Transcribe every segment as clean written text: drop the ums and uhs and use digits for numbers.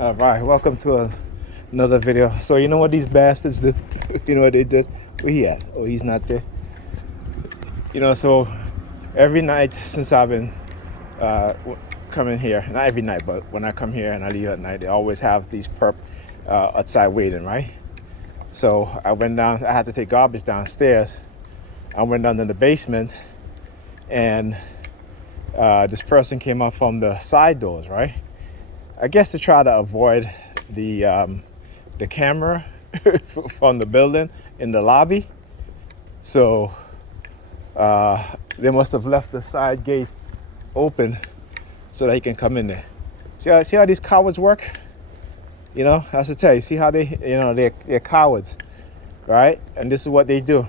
All right, welcome to another video. So you know what these bastards did? You know what they did? Where he at? Oh, he's not there. So every night since I've been coming here, not every night, but when I come here and I leave at night, they always have these perp outside waiting, right? So I went down, I had to take garbage downstairs. I went down in the basement and this person came up from the side doors, right? I guess to try to avoid the camera from the building in the lobby. So they must have left the side gate open so that he can come in there. See how these cowards work? I have to tell you, see how they're cowards, right? And this is what they do,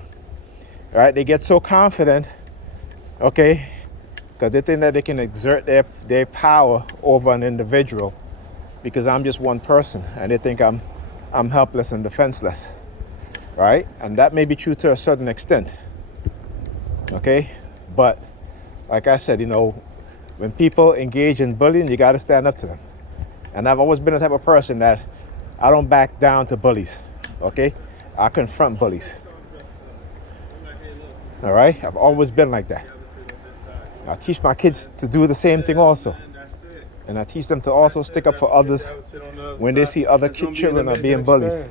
right? They get so confident, okay, because they think that they can exert their power over an individual because I'm just one person, and they think I'm helpless and defenseless, right? And that may be true to a certain extent, okay? But like I said, when people engage in bullying, you got to stand up to them. And I've always been the type of person that I don't back down to bullies, okay? I confront bullies, all right? I've always been like that. I teach my kids to do the same thing also. And I teach them to also stick up for others when they see other children are being bullied,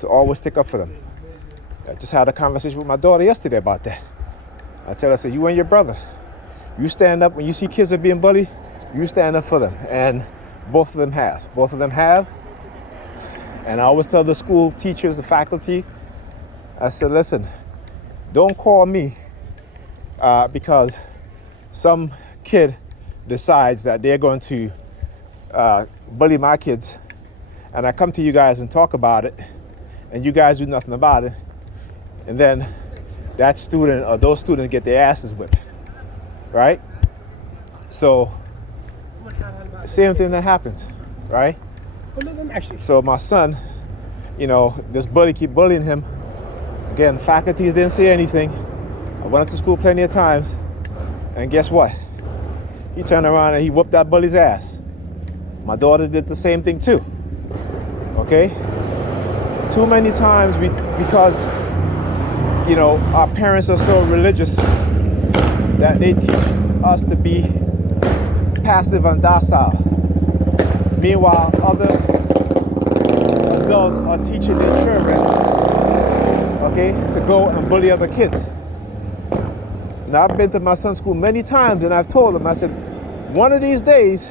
to always stick up for them. I just had a conversation with my daughter yesterday about that. I tell her, I said, you and your brother, you stand up when you see kids are being bullied, you stand up for them. And both of them have. And I always tell the school teachers, the faculty, I said, listen, don't call me because some kid decides that they're going to bully my kids, and I come to you guys and talk about it, and you guys do nothing about it, and then that student or those students get their asses whipped, right? So same thing that happens, right? So my son, this bully keep bullying him. Again, the faculties didn't say anything. I went up to school plenty of times, and guess what? He turned around and he whooped that bully's ass. My daughter did the same thing too, okay? Too many times because, our parents are so religious that they teach us to be passive and docile. Meanwhile, other adults are teaching their children, okay, to go and bully other kids. Now, I've been to my son's school many times, and I've told him, I said, one of these days,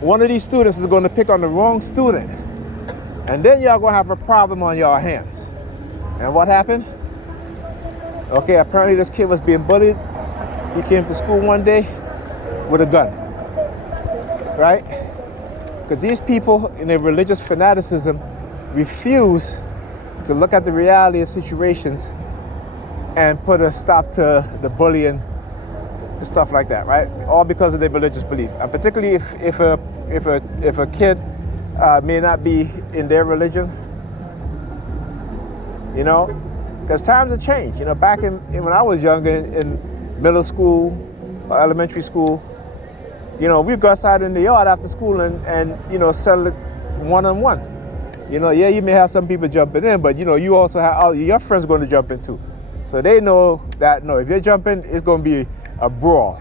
one of these students is going to pick on the wrong student, and then y'all going to have a problem on y'all hands. And what happened? Okay, apparently this kid was being bullied. He came to school one day with a gun, right? Because these people in their religious fanaticism refuse to look at the reality of situations and put a stop to the bullying and stuff like that, right? All because of their religious belief. And particularly if a kid may not be in their religion, because times have changed. Back when I was younger, in middle school or elementary school, we'd go outside in the yard after school and settle it one-on-one. Yeah, you may have some people jumping in, but you also have all your friends going to jump in too. So they know that, no, if you're jumping, it's going to be a brawl.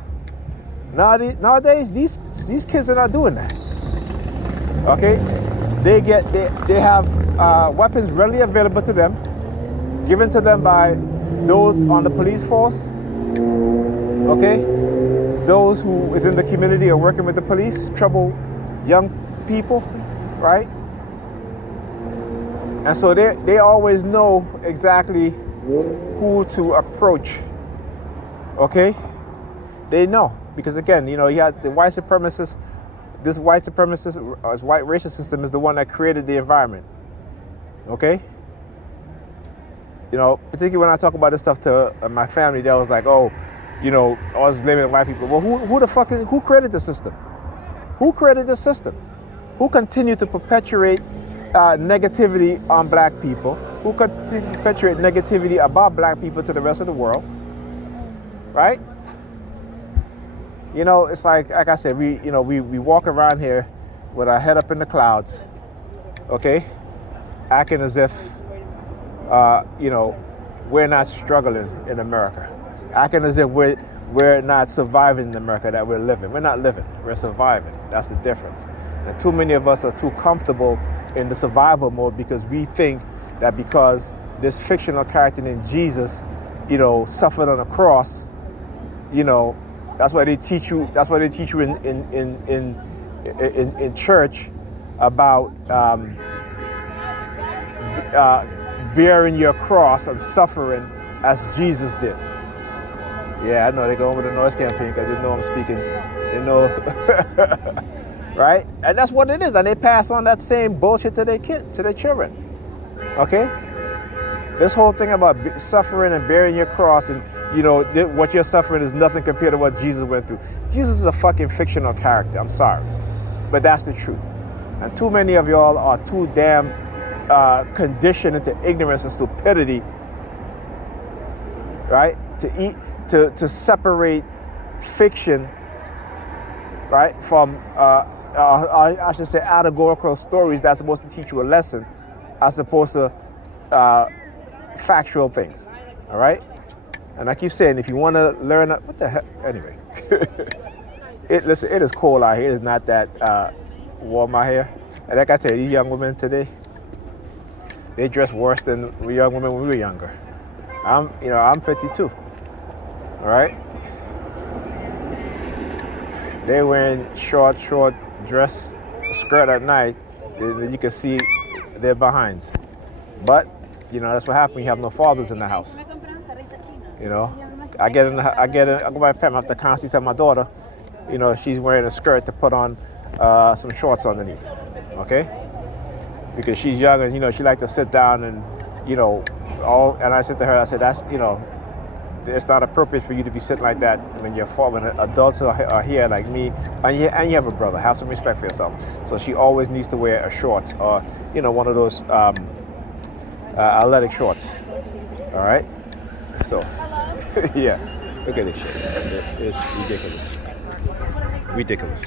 Nowadays, these kids are not doing that. Okay? They have weapons readily available to them, given to them by those on the police force. Okay? Those who within the community are working with the police, trouble young people, right? And so they always know exactly who to approach, okay? They know, because again, you had the white supremacist, this white racist system is the one that created the environment, okay? Particularly when I talk about this stuff to my family, they was like, oh, always blaming white people. Well, who created the system? Who created the system? Who continued to perpetuate negativity on black people? Who continue to perpetuate negativity about black people to the rest of the world? Right? It's like I said, we walk around here with our head up in the clouds, okay, acting as if, we're not struggling in America, acting as if we're not surviving in America, that we're living. We're not living, we're surviving. That's the difference. And too many of us are too comfortable in the survival mode because we think that because this fictional character named Jesus, suffered on a cross, that's why they teach you. That's why they teach you in church about bearing your cross and suffering as Jesus did. Yeah, I know they're going with the noise campaign because they know I'm speaking. They know, right? And that's what it is. And they pass on that same bullshit to their kids, to their children. Okay? This whole thing about suffering and bearing your cross and, what you're suffering is nothing compared to what Jesus went through. Jesus is a fucking fictional character. I'm sorry. But that's the truth. And too many of y'all are too damn conditioned into ignorance and stupidity, right? To separate fiction, right, from, I should say, allegorical stories that's supposed to teach you a lesson, as opposed to factual things, all right? And I keep saying, if you want to learn, what the heck? Anyway, listen, it is cold out here. It's not that warm out here. And like I tell you, these young women today, they dress worse than we young women when we were younger. I'm 52, all right? They're wearing short dress, skirt at night. You can see their behinds. But, that's what happens when you have no fathers in the house. I go by the pet, I have to constantly tell my daughter, she's wearing a skirt to put on some shorts underneath, okay? Because she's young and, she likes to sit down and, and I said to her, I said, that's, it's not appropriate for you to be sitting like that when adults are here like me, and you have a brother. Have some respect for yourself. So she always needs to wear a short or, one of those athletic shorts, all right? So, yeah, look at this shit. It's ridiculous. Ridiculous.